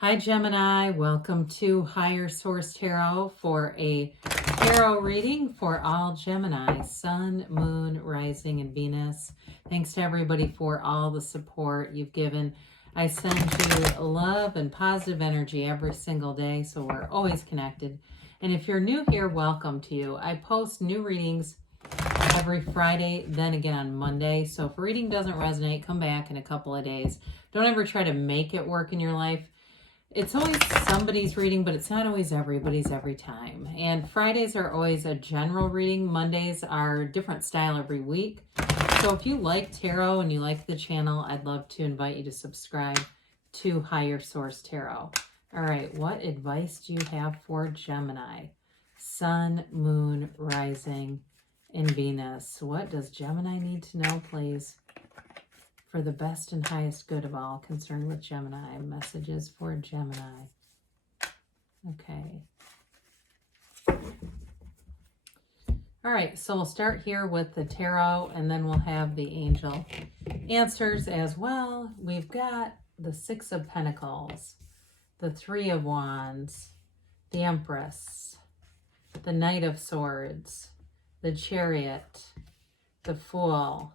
Hi Gemini, welcome to Higher Source Tarot for a tarot reading for all Gemini, Sun, Moon, Rising, and Venus. Thanks to everybody for all the support you've given. I send you love and positive energy every single day, so we're always connected. And if you're new here, welcome to you. I post new readings every Friday, then again on Monday. So if a reading doesn't resonate, come back in a couple of days. Don't ever try to make it work in your life. It's always somebody's reading, but it's not always everybody's every time. And Fridays are always a general reading. Mondays are a different style every week. So if you like tarot and you like the channel, I'd love to invite you to subscribe to Higher Source Tarot. All right, what advice do you have for Gemini? Sun, Moon, Rising, and Venus. What does Gemini need to know, please? For the best and highest good of all concerned with Gemini. Messages for Gemini. Okay. All right, so we'll start here with the tarot, and then we'll have the angel answers as well. We've got the Six of Pentacles, the Three of Wands, the Empress, the Knight of Swords, the Chariot, the Fool,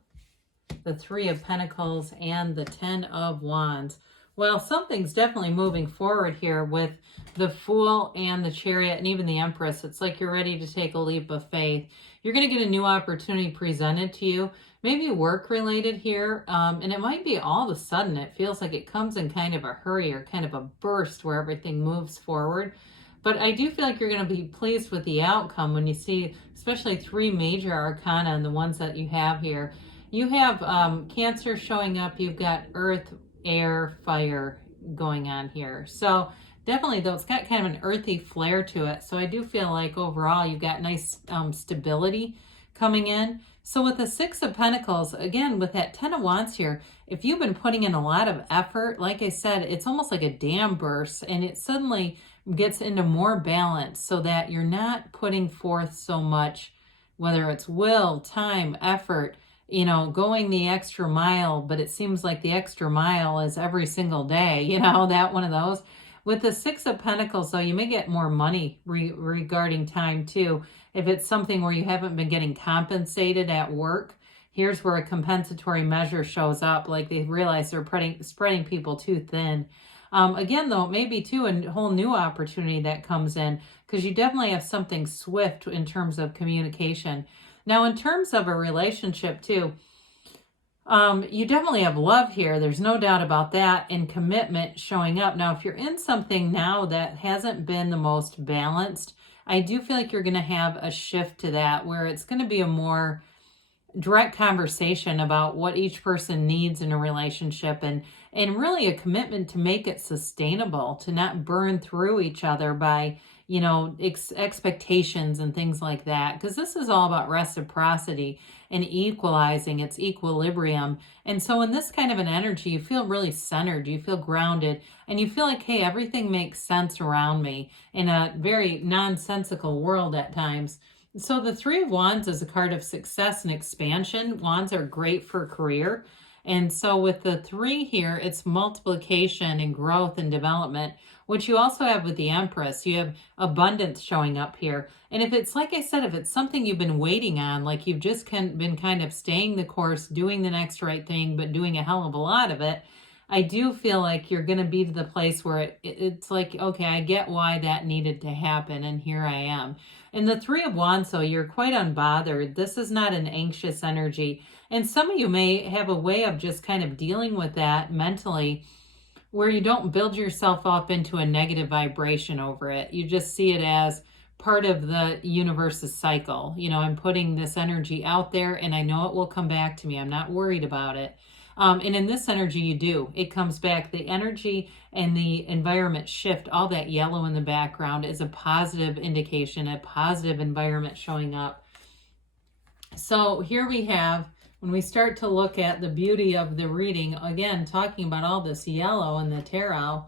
the Three of Pentacles, and the Ten of Wands. Well, something's definitely moving forward here with the Fool and the Chariot and even the Empress. It's like you're ready to take a leap of faith. You're going to get a new opportunity presented to you, maybe work-related here, and it might be all of a sudden. It feels like it comes in kind of a hurry or kind of a burst where everything moves forward. But I do feel like you're going to be pleased with the outcome when you see, especially three major arcana and the ones that you have here. You have Cancer showing up. You've got Earth, Air, Fire going on here. So definitely, though, it's got kind of an earthy flair to it. So I do feel like overall you've got nice stability coming in. So with the Six of Pentacles, again, with that Ten of Wands here, if you've been putting in a lot of effort, like I said, it's almost like a dam burst, and it suddenly gets into more balance so that you're not putting forth so much, whether it's will, time, effort, you know, going the extra mile, but it seems like the extra mile is every single day, you know, that one of those. With the Six of Pentacles, though, you may get more money regarding time, too. If it's something where you haven't been getting compensated at work, here's where a compensatory measure shows up, like they realize they're spreading people too thin. Again, though, it may be, too, a whole new opportunity that comes in, because you definitely have something swift in terms of communication. Now, in terms of a relationship, too, you definitely have love here. There's no doubt about that, and commitment showing up. Now, if you're in something now that hasn't been the most balanced, I do feel like you're going to have a shift to that, where it's going to be a more direct conversation about what each person needs in a relationship, and really a commitment to make it sustainable, to not burn through each other by, you know, expectations and things like that, because this is all about reciprocity and equalizing. It's equilibrium. And so in this kind of an energy, you feel really centered, you feel grounded, and you feel like, hey, everything makes sense around me in a very nonsensical world at times. So the Three of Wands is a card of success and expansion. Wands are great for career. And so with the three here, it's multiplication and growth and development, which you also have with the Empress. You have abundance showing up here. And if it's, like I said, if it's something you've been waiting on, like you've just been kind of staying the course, doing the next right thing, but doing a hell of a lot of it, I do feel like you're going to be to the place where it's like, okay, I get why that needed to happen, and here I am. And the Three of Wands, though, you're quite unbothered. This is not an anxious energy. And some of you may have a way of just kind of dealing with that mentally, where you don't build yourself up into a negative vibration over it. You just see it as part of the universe's cycle. You know, I'm putting this energy out there, and I know it will come back to me. I'm not worried about it. And in this energy, you do. It comes back. The energy and the environment shift. All that yellow in the background is a positive indication, a positive environment showing up. So here we have, when we start to look at the beauty of the reading, again, talking about all this yellow in the tarot,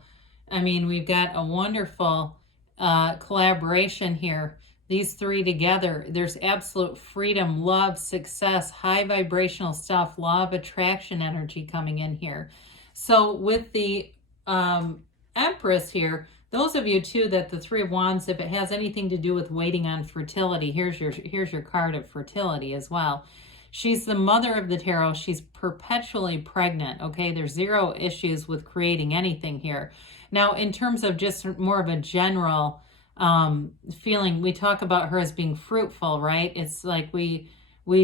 I mean, we've got a wonderful collaboration here. These three together, there's absolute freedom, love, success, high vibrational stuff, law of attraction energy coming in here. So with the Empress here, those of you too that the Three of Wands, if it has anything to do with waiting on fertility, here's your card of fertility as well. She's the mother of the tarot. She's perpetually pregnant, okay? There's zero issues with creating anything here. Now, in terms of just more of a general feeling, we talk about her as being fruitful, right? It's like we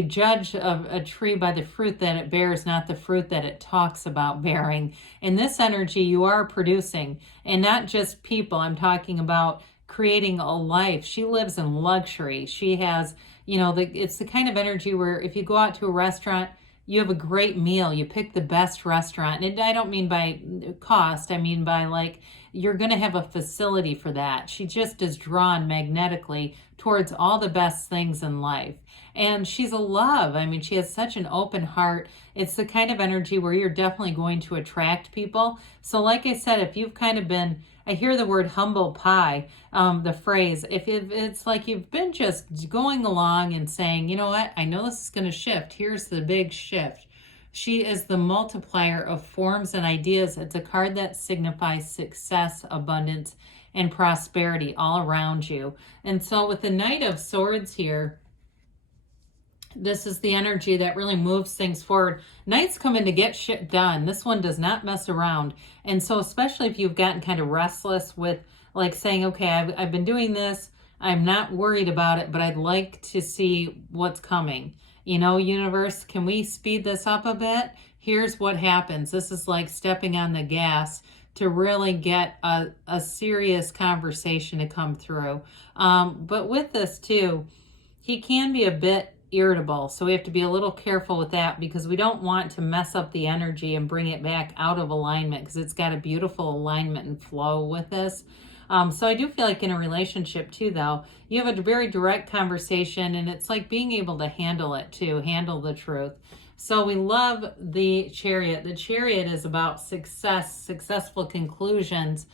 judge a tree by the fruit that it bears, not the fruit that it talks about bearing. In this energy, you are producing, and not just people. I'm talking about creating a life. She lives in luxury. She has, you know, it's the kind of energy where if you go out to a restaurant, you have a great meal, you pick the best restaurant. And I don't mean by cost, I mean by like, you're going to have a facility for that. She just is drawn magnetically towards all the best things in life. And she's a love. I mean, she has such an open heart. It's the kind of energy where you're definitely going to attract people. So like I said, if you've kind of been, I hear the word humble pie, the phrase, if it's like you've been just going along and saying, you know what, I know this is going to shift. Here's the big shift. She is the multiplier of forms and ideas. It's a card that signifies success, abundance, and prosperity all around you. And so with the Knight of Swords here, this is the energy that really moves things forward. Knights come in to get shit done. This one does not mess around. And so especially if you've gotten kind of restless with like saying, okay, I've been doing this. I'm not worried about it, but I'd like to see what's coming. You know, universe, can we speed this up a bit? Here's what happens. This is like stepping on the gas to really get a serious conversation to come through. But with this too, he can be a bit irritable. So we have to be a little careful with that because we don't want to mess up the energy and bring it back out of alignment because it's got a beautiful alignment and flow with this. So I do feel like in a relationship too, though, you have a very direct conversation and it's like being able to handle it too, handle the truth. So we love the Chariot. The Chariot is about success, successful conclusions.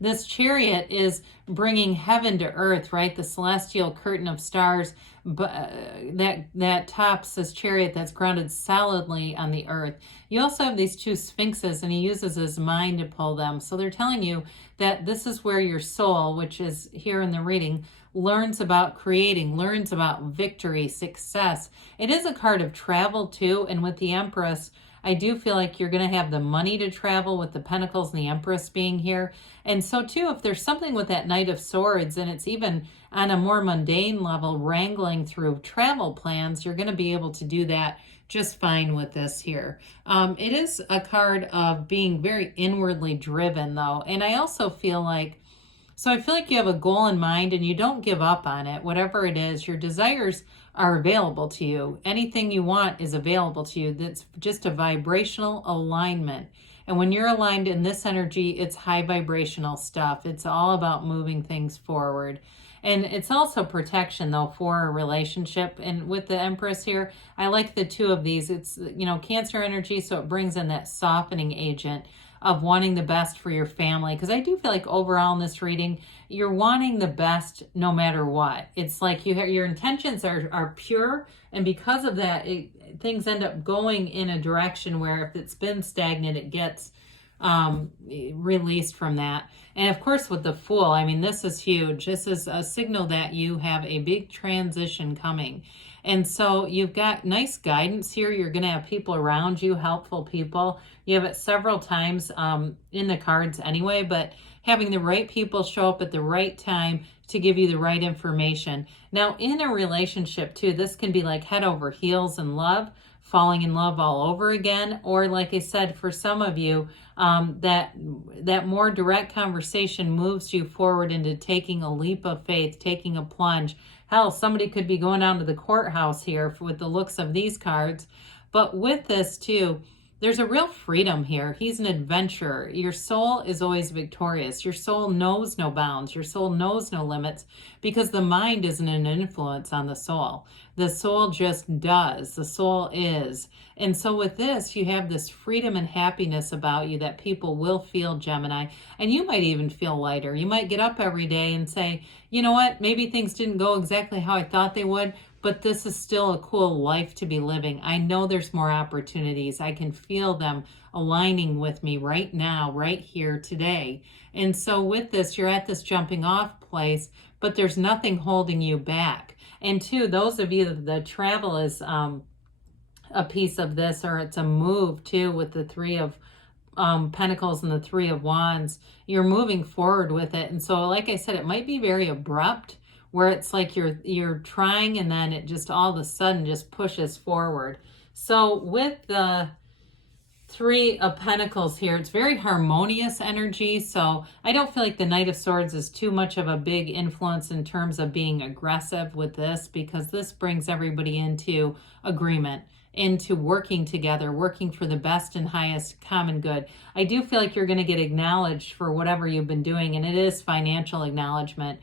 This Chariot is bringing heaven to earth, right? The celestial curtain of stars that tops this chariot that's grounded solidly on the earth. You also have these two sphinxes, and he uses his mind to pull them. So they're telling you that this is where your soul, which is here in the reading, learns about creating, learns about victory, success. It is a card of travel too, and with the Empress, I do feel like you're going to have the money to travel with the Pentacles and the Empress being here. And so too, if there's something with that Knight of Swords and it's even on a more mundane level, wrangling through travel plans, you're going to be able to do that just fine with this here. It is a card of being very inwardly driven though. And I also feel like, so I feel like you have a goal in mind and you don't give up on it. Whatever it is, your desires are available to you. Anything you want is available to you. That's just a vibrational alignment. And when you're aligned in this energy, it's high vibrational stuff. It's all about moving things forward. And it's also protection though for a relationship. And with the Empress here, I like the two of these. It's, you know, Cancer energy, so it brings in that softening agent of wanting the best for your family. Because I do feel like overall in this reading, you're wanting the best no matter what. It's like your intentions are pure. And because of that, things end up going in a direction where if it's been stagnant, it gets released from that. And of course with the Fool, I mean, this is huge. This is a signal that you have a big transition coming. And so you've got nice guidance here. You're going to have people around you, helpful people. You have it several times in the cards anyway, but having the right people show up at the right time to give you the right information. Now, in a relationship too, this can be like head over heels in love, falling in love all over again. Or like I said, for some of you, that more direct conversation moves you forward into taking a leap of faith, taking a plunge. Hell, somebody could be going down to the courthouse here with the looks of these cards. But with this too, there's a real freedom here. He's an adventurer. Your soul is always victorious. Your soul knows no bounds. Your soul knows no limits because the mind isn't an influence on the soul. The soul just does. The soul is. And so with this, you have this freedom and happiness about you that people will feel, Gemini. And you might even feel lighter. You might get up every day and say, you know what, maybe things didn't go exactly how I thought they would, but this is still a cool life to be living. I know there's more opportunities. I can feel them aligning with me right now, right here today. And so with this, you're at this jumping off place, but there's nothing holding you back. And two, those of you that travel is a piece of this, or it's a move too, with the Three of Pentacles and the Three of Wands, you're moving forward with it. And so, like I said, it might be very abrupt, where it's like you're trying and then it just all of a sudden just pushes forward. So with the Three of Pentacles here, it's very harmonious energy. So I don't feel like the Knight of Swords is too much of a big influence in terms of being aggressive with this, because this brings everybody into agreement, into working together, working for the best and highest common good. I do feel like you're going to get acknowledged for whatever you've been doing, and it is financial acknowledgement.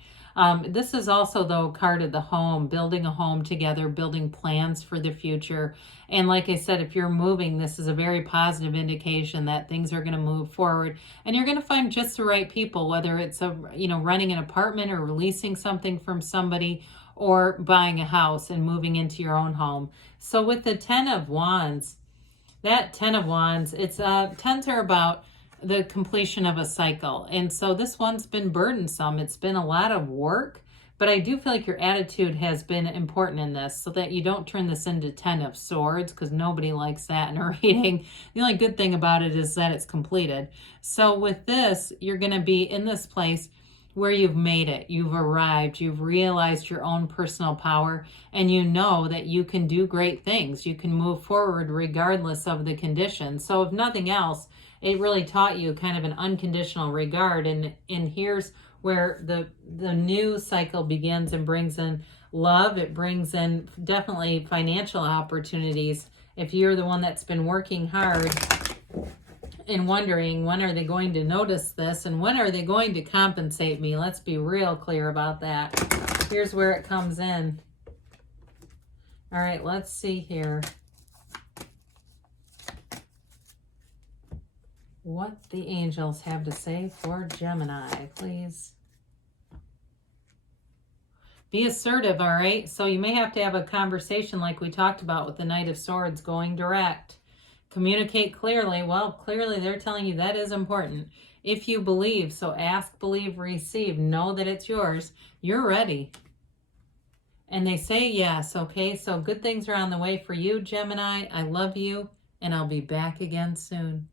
This is also, though, a card of the home, building a home together, building plans for the future. And like I said, if you're moving, this is a very positive indication that things are going to move forward, and you're going to find just the right people, whether it's renting an apartment or releasing something from somebody, or buying a house and moving into your own home. So with the Ten of Wands, that Ten of Wands, it's tens are about the completion of a cycle. And so this one's been burdensome. It's been a lot of work, but I do feel like your attitude has been important in this, so that you don't turn this into Ten of Swords, because nobody likes that in a reading. The only good thing about it is that it's completed. So with this, you're going to be in this place where you've made it, you've arrived, you've realized your own personal power, and you know that you can do great things. You can move forward regardless of the conditions. So if nothing else, it really taught you kind of an unconditional regard. And here's where the new cycle begins and brings in love. It brings in definitely financial opportunities. If you're the one that's been working hard and wondering, when are they going to notice this and when are they going to compensate me? Let's be real clear about that. Here's where it comes in. All right, let's see here what the angels have to say for Gemini, please. Be assertive, all right? So you may have to have a conversation like we talked about with the Knight of Swords, going direct. Communicate clearly. Well, clearly they're telling you that is important. If you believe, so ask, believe, receive. Know that it's yours. You're ready. And they say yes, okay? So good things are on the way for you, Gemini. I love you, and I'll be back again soon.